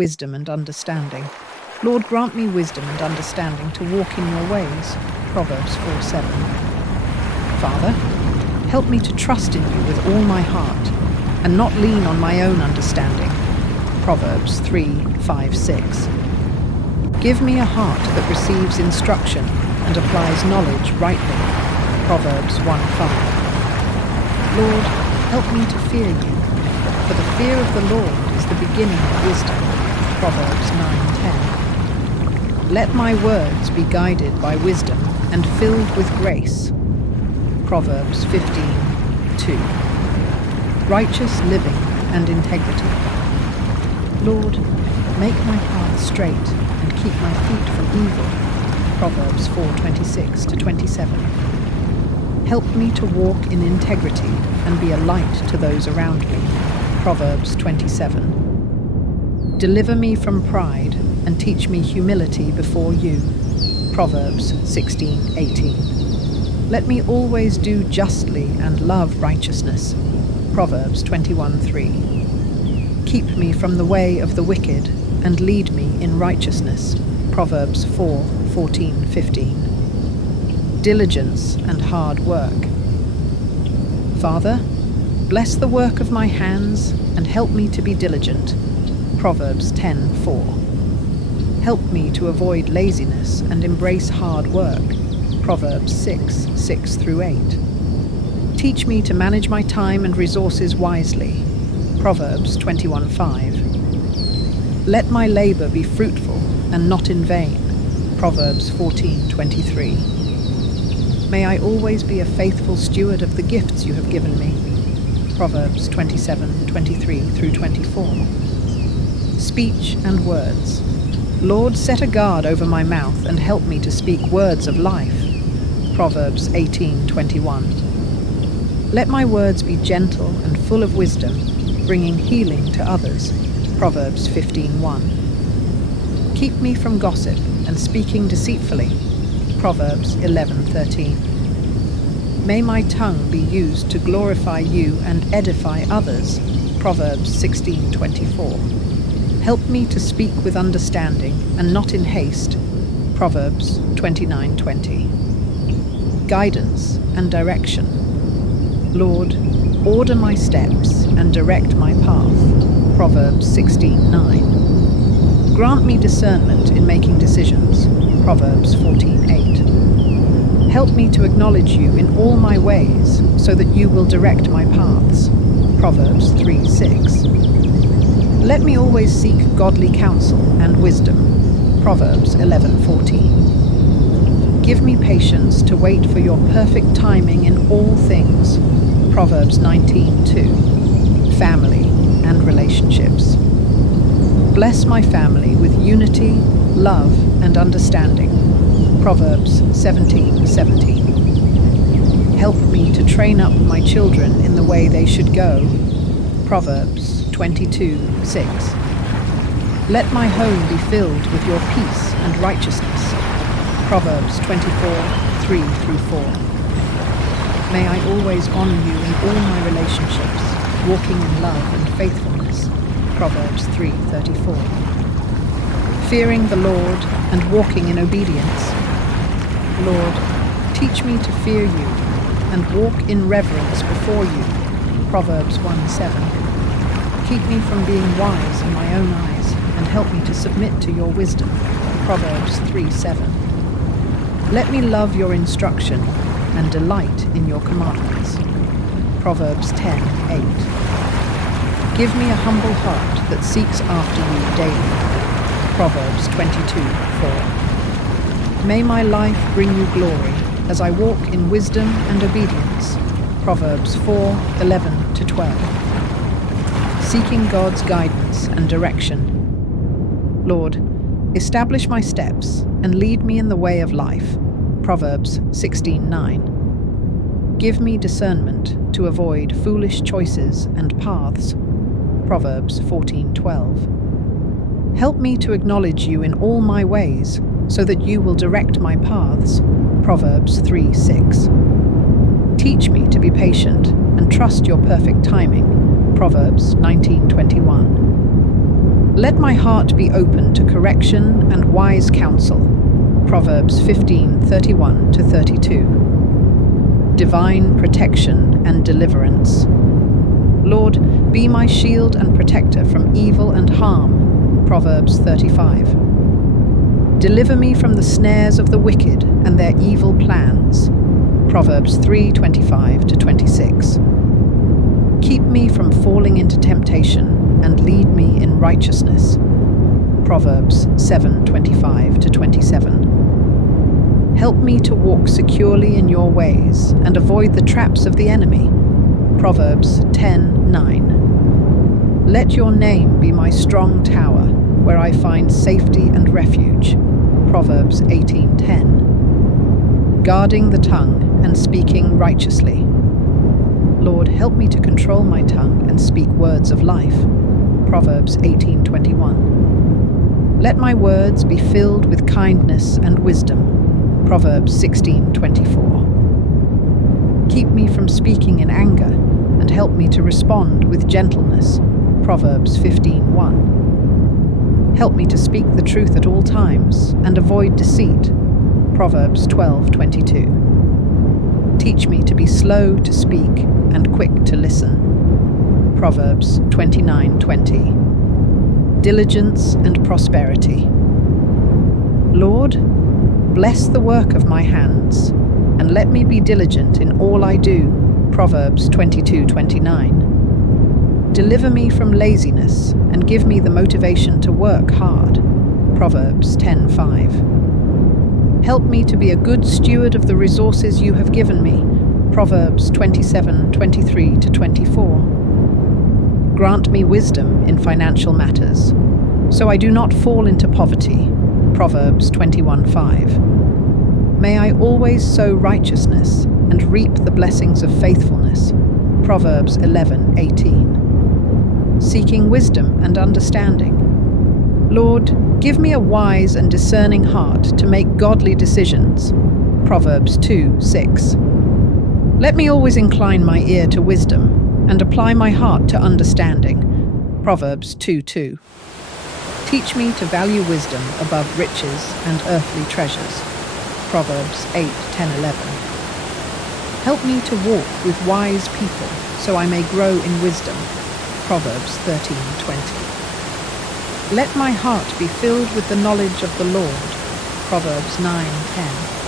wisdom and understanding. Lord, grant me wisdom and understanding to walk in your ways. Proverbs 4:7. Father, help me to trust in you with all my heart and not lean on my own understanding. Proverbs 3:5-6. Give me a heart that receives instruction and applies knowledge rightly. Proverbs 1:5. Lord, help me to fear you, for the fear of the Lord is the beginning of wisdom. Proverbs 9:10. Let my words be guided by wisdom and filled with grace. Proverbs 15:2. Righteous living and integrity. Lord, make my path straight and keep my feet from evil. Proverbs 4:26-27. Help me to walk in integrity and be a light to those around me. Proverbs 27. Deliver me from pride and teach me humility before you. Proverbs 16:18. Let me always do justly and love righteousness. Proverbs 21:3. Keep me from the way of the wicked and lead me in righteousness. Proverbs 4:14-15. Diligence and hard work. Father, bless the work of my hands and help me to be diligent. Proverbs 10:4. Help me to avoid laziness and embrace hard work. Proverbs 6:6-8. Teach me to manage my time and resources wisely. Proverbs 21:5. Let my labor be fruitful and not in vain. Proverbs 14:23. May I always be a faithful steward of the gifts you have given me. Proverbs 27:23-24. Speech and words. Lord, set a guard over my mouth and help me to speak words of life. Proverbs 18:21. Let my words be gentle and full of wisdom, bringing healing to others. Proverbs 15:1. Keep me from gossip and speaking deceitfully. Proverbs 11:13. May my tongue be used to glorify you and edify others. Proverbs 16:24. Help me to speak with understanding and not in haste. Proverbs 29:20. Guidance and direction. Lord, order my steps and direct my path. Proverbs 16:9. Grant me discernment in making decisions. Proverbs 14:8. Help me to acknowledge you in all my ways so that you will direct my paths. Proverbs 3:6. Let me always seek godly counsel and wisdom. Proverbs 11:14. Give me patience to wait for your perfect timing in all things. Proverbs 19:2. Family and relationships. Bless my family with unity, love, and understanding. Proverbs 17:17. Help me to train up my children in the way they should go. Proverbs 22:6. Let my home be filled with your peace and righteousness. Proverbs 24:3-4. May I always honor you in all my relationships, walking in love and faithfulness. Proverbs 3:34. Fearing the Lord and walking in obedience. Lord, teach me to fear you and walk in reverence before you. Proverbs 1:7. Keep me from being wise in my own eyes and help me to submit to your wisdom. Proverbs 3:7. Let me love your instruction and delight in your commandments. Proverbs 10:8. Give me a humble heart that seeks after you daily. Proverbs 22:4. May my life bring you glory as I walk in wisdom and obedience. Proverbs 4:11-12. Seeking God's guidance and direction. Lord, establish my steps and lead me in the way of life. Proverbs 16:9. Give me discernment to avoid foolish choices and paths. Proverbs 14:12. Help me to acknowledge you in all my ways, so that you will direct my paths. Proverbs 3:6. Teach me to be patient and trust your perfect timing. Proverbs 19:21. Let my heart be open to correction and wise counsel. Proverbs 15:31-32. Divine protection and deliverance. Lord, be my shield and protector from evil and harm. Proverbs 35. Deliver me from the snares of the wicked and their evil plans. Proverbs 3:25-26. Keep me from falling into temptation and lead me in righteousness. Proverbs 7:25-27. Help me to walk securely in your ways and avoid the traps of the enemy. Proverbs 10:9. Let your name be my strong tower, where I find safety and refuge. Proverbs 18:10. Guarding the tongue and speaking righteously. Lord, help me to control my tongue and speak words of life. Proverbs 18:21. Let my words be filled with kindness and wisdom. Proverbs 16:24. Keep me from speaking in anger and help me to respond with gentleness. Proverbs 15:1. Help me to speak the truth at all times and avoid deceit. Proverbs 12:22. Teach me to be slow to speak and quick to listen. Proverbs 29:20. Diligence and prosperity. Lord, bless the work of my hands, and let me be diligent in all I do. Proverbs 22:29. Deliver me from laziness and give me the motivation to work hard. Proverbs 10:5. Help me to be a good steward of the resources you have given me. Proverbs 27:23-24. Grant me wisdom in financial matters, so I do not fall into poverty. Proverbs 21:5. May I always sow righteousness and reap the blessings of faithfulness. Proverbs 11:18. Seeking wisdom and understanding. Lord, give me a wise and discerning heart to make godly decisions. Proverbs 2:6. Let me always incline my ear to wisdom and apply my heart to understanding. Proverbs 2:2. Teach me to value wisdom above riches and earthly treasures. Proverbs 8:10-11. Help me to walk with wise people so I may grow in wisdom. Proverbs 13:20. Let my heart be filled with the knowledge of the Lord. Proverbs 9:10.